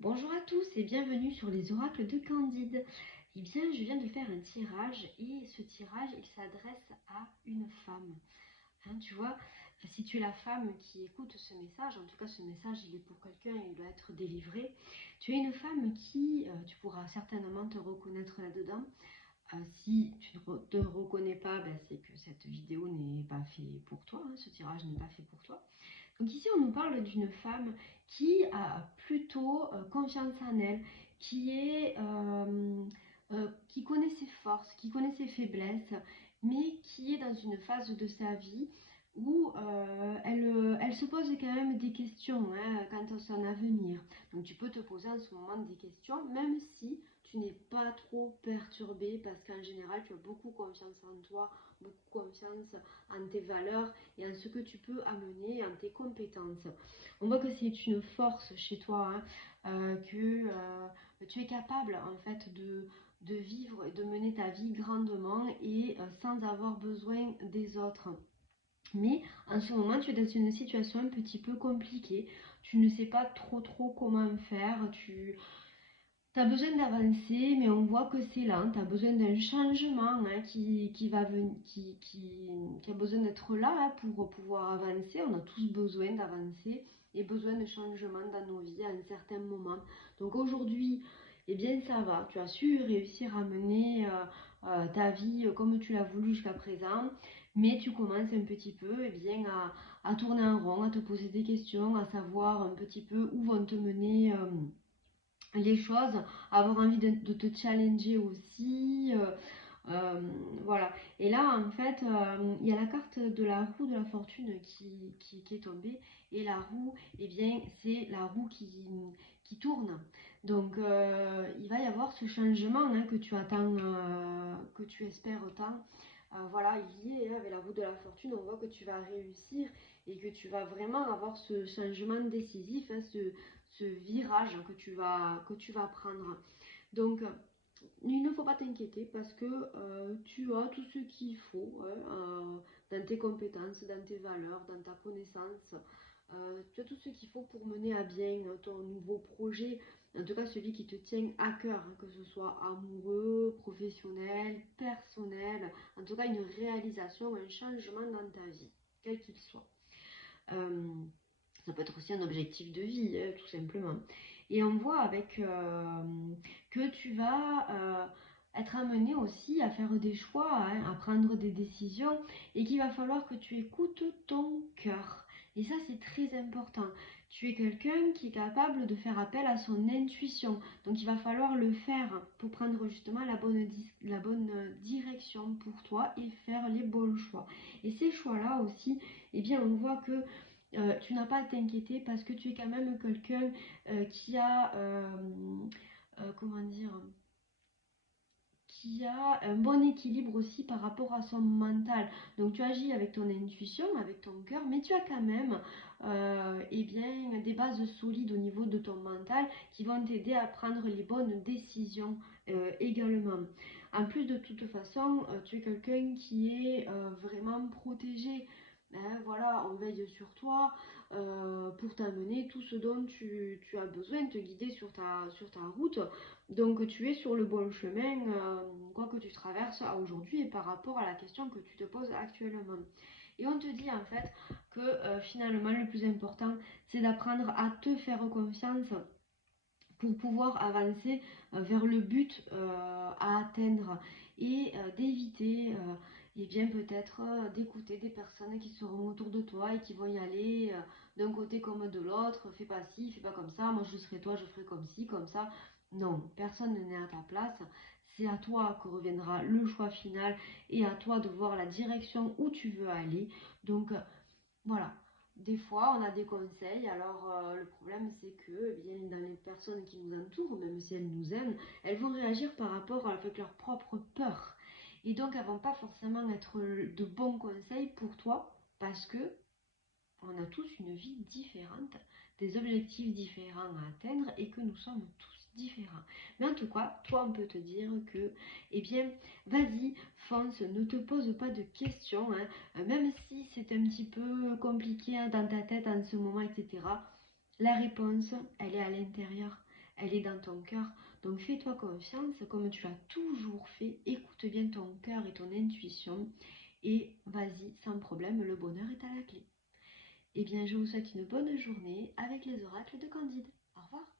Bonjour à tous et bienvenue sur les oracles de Candide. Eh bien, je viens de faire un tirage et ce tirage, il s'adresse à une femme. Tu vois, si tu es la femme qui écoute ce message, en tout cas ce message, il est pour quelqu'un, il doit être délivré. Tu es une femme qui, tu pourras certainement te reconnaître là-dedans. Si tu ne te reconnais pas, ben, c'est que cette vidéo n'est pas faite pour toi, ce tirage n'est pas fait pour toi. Donc ici, on nous parle d'une femme qui a plutôt confiance en elle, qui connaît ses forces, qui connaît ses faiblesses, mais qui est dans une phase de sa vie où elle se pose quand même des questions quant à son avenir. Donc tu peux te poser en ce moment des questions, même si tu n'es pas trop perturbé, parce qu'en général, tu as beaucoup confiance en toi, beaucoup confiance en tes valeurs et en ce que tu peux amener, en tes compétences. On voit que c'est une force chez toi, que tu es capable en fait de vivre et de mener ta vie grandement et sans avoir besoin des autres. Mais en ce moment, tu es dans une situation un petit peu compliquée. Tu ne sais pas trop comment faire. Tu as besoin d'avancer, mais on voit que c'est lent. Tu as besoin d'un changement qui va venir, qui a besoin d'être là pour pouvoir avancer. On a tous besoin d'avancer et besoin de changement dans nos vies à un certain moment. Donc aujourd'hui, eh bien ça va. Tu as su réussir à mener ta vie comme tu l'as voulu jusqu'à présent, mais tu commences un petit peu à tourner en rond, à te poser des questions, à savoir un petit peu où vont te mener les choses, avoir envie de te challenger aussi. Euh, voilà. Et là, en fait, il y a la carte de la roue de la fortune qui est tombée. Et la roue, eh bien, c'est la roue qui tourne. Donc, il va y avoir ce changement que tu attends, que tu espères autant. Voilà, il y est avec la roue de la fortune. On voit que tu vas réussir et que tu vas vraiment avoir ce changement décisif, ce virage que tu vas prendre. Donc, il ne faut pas t'inquiéter parce que tu as tout ce qu'il faut dans tes compétences, dans tes valeurs, dans ta connaissance. Tu as tout ce qu'il faut pour mener à bien ton nouveau projet, en tout cas celui qui te tient à cœur, que ce soit amoureux, professionnel, personnel, en tout cas une réalisation, un changement dans ta vie, quel qu'il soit. Euh, Ça peut être aussi un objectif de vie, tout simplement. Et on voit que tu vas être amené aussi à faire des choix, à prendre des décisions, et qu'il va falloir que tu écoutes ton cœur. Et ça, c'est très important. Tu es quelqu'un qui est capable de faire appel à son intuition. Donc, il va falloir le faire pour prendre justement la bonne direction pour toi et faire les bons choix. Et ces choix-là aussi, eh bien, on voit que tu n'as pas à t'inquiéter parce que tu es quand même quelqu'un qui a, comment dire, qui a un bon équilibre aussi par rapport à son mental. Donc tu agis avec ton intuition, avec ton cœur, mais tu as quand même eh bien, des bases solides au niveau de ton mental qui vont t'aider à prendre les bonnes décisions également. En plus de toute façon, tu es quelqu'un qui est vraiment protégé. Voilà, on veille sur toi pour t'amener tout ce dont tu as besoin, te guider sur ta route. Donc tu es sur le bon chemin, quoi que tu traverses aujourd'hui et par rapport à la question que tu te poses actuellement. Et on te dit en fait que finalement le plus important c'est d'apprendre à te faire confiance pour pouvoir avancer vers le but à atteindre et d'éviter et bien peut-être d'écouter des personnes qui seront autour de toi et qui vont y aller d'un côté comme de l'autre, fais pas ci, fais pas comme ça, moi je serai toi, je ferai comme ci, comme ça. Non, personne n'est à ta place. C'est à toi que reviendra le choix final et à toi de voir la direction où tu veux aller. Donc voilà. Des fois, on a des conseils. Alors, le problème, c'est que, eh bien, dans les personnes qui nous entourent, même si elles nous aiment, elles vont réagir par rapport avec leur propre peur. Et donc, elles vont pas forcément être de bons conseils pour toi parce que on a tous une vie différente, des objectifs différents à atteindre et que nous sommes tous différents. Mais en tout cas, toi, on peut te dire que, eh bien, vas-y, fonce, ne te pose pas de questions, même si c'est un petit peu compliqué dans ta tête en ce moment, etc. La réponse, elle est à l'intérieur. elle est dans ton cœur. Donc fais-toi confiance comme tu l'as toujours fait, écoute bien ton cœur et ton intuition et vas-y sans problème, le bonheur est à la clé. Eh bien je vous souhaite une bonne journée avec les oracles de Candide. Au revoir.